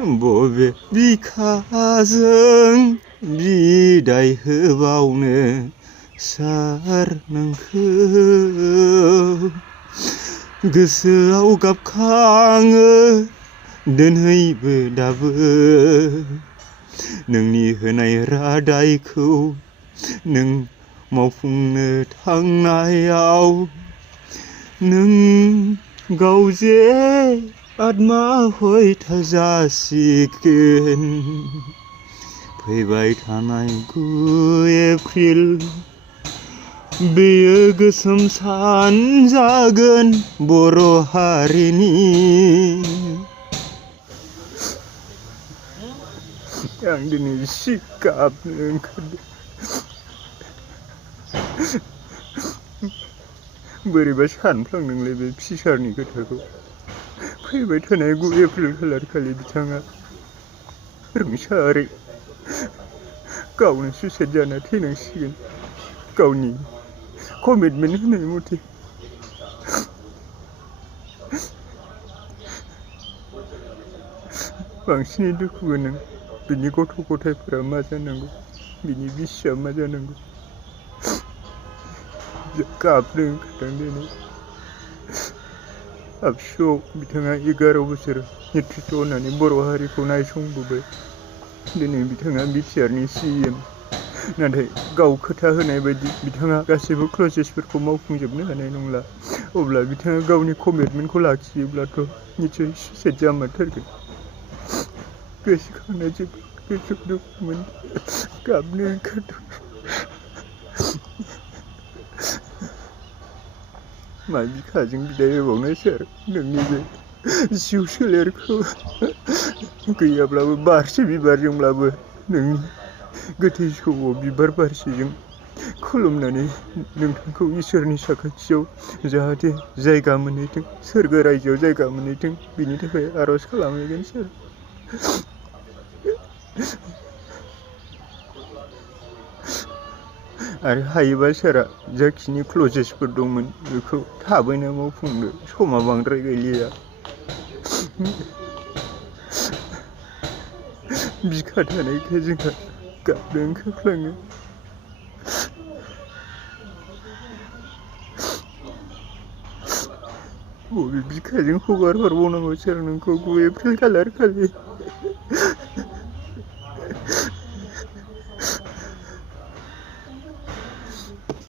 बबे बिखाजों बिदाय होबावनो सार नोंखौ गोसोआव गाबखाङो दोनहैबो दाबो नोंनि होनाय रादायखौ नों मावफुंनो थांनायाव नों गावजे आत्मा हयथा जासिगोन फैबाय थानाय 9 एप्रिल बेयो गोसोम सान जागोन बर' हारिनि आं दिनै एसे गाबनो ओंखारदों बोरैबा सानफ्लांदोंलै बे फिसारनि खोथाखौ फैबाय थानाय 9 एप्रिल खालार खालि बिथाङा रुंसारि गावनो सुइसाइड जाना थैनांसिगोन गावनि कमिटमेन्ट होनाय मथे बांसिनै दुखु गोनां बिनि गथ' गथायफोरा मा जानांगौ बिनि बिसिया मा जानांगौ गाबनो ओंखारदों दिनै आबसुआव बिथाङा 11 बोसोर नेतृत्व होनानै बर' हारिखौ नायसंबोबाय दिनै बिथाङा बिटिआरनि CM नाथाय गाव खोथा होनाय बायदि बिथाङा गासैबो प्रसेसफोरखौ मावफुंजोबनो हानाय नंला अब्ला बिथाङा गावनि कमिटमेन्टखौ लाखियोब्लाथ' निस्सय सुइसाइड जामारथारगोन गोसोखांना जोबोद गोसो दुखु मोनदों गाबनो ओंखारदों मा बिखाजों बिदाय होबावनो सार नोंनि बे जिउ सोलेरखौ गैयाब्लाबो बारसे बिबारजोंब्लाबो नोंनि गोथै सह'आव बिबार बारसेजों खुलुमनानै नोंथांखौ इसोरनि साखाथियाव जाहाथे जायगा मोनहैथों सोरगो रायजोआव जायगा मोनहैथों बिनि थाखाय आर'ज खालामहैगोन सार आरो हायोबा सारा जाखिनि क्लजेसफोर दंमोन बेखौ थाबैनो मावफुंनो समा बांद्राय गैलिया बिखा थानायखाय जोंहा गाबनो ओंखारफ्लाङो बबे बिखाजों हगार हरबावनांगौ सार नोंखौ 9 एप्रिल खालार खालि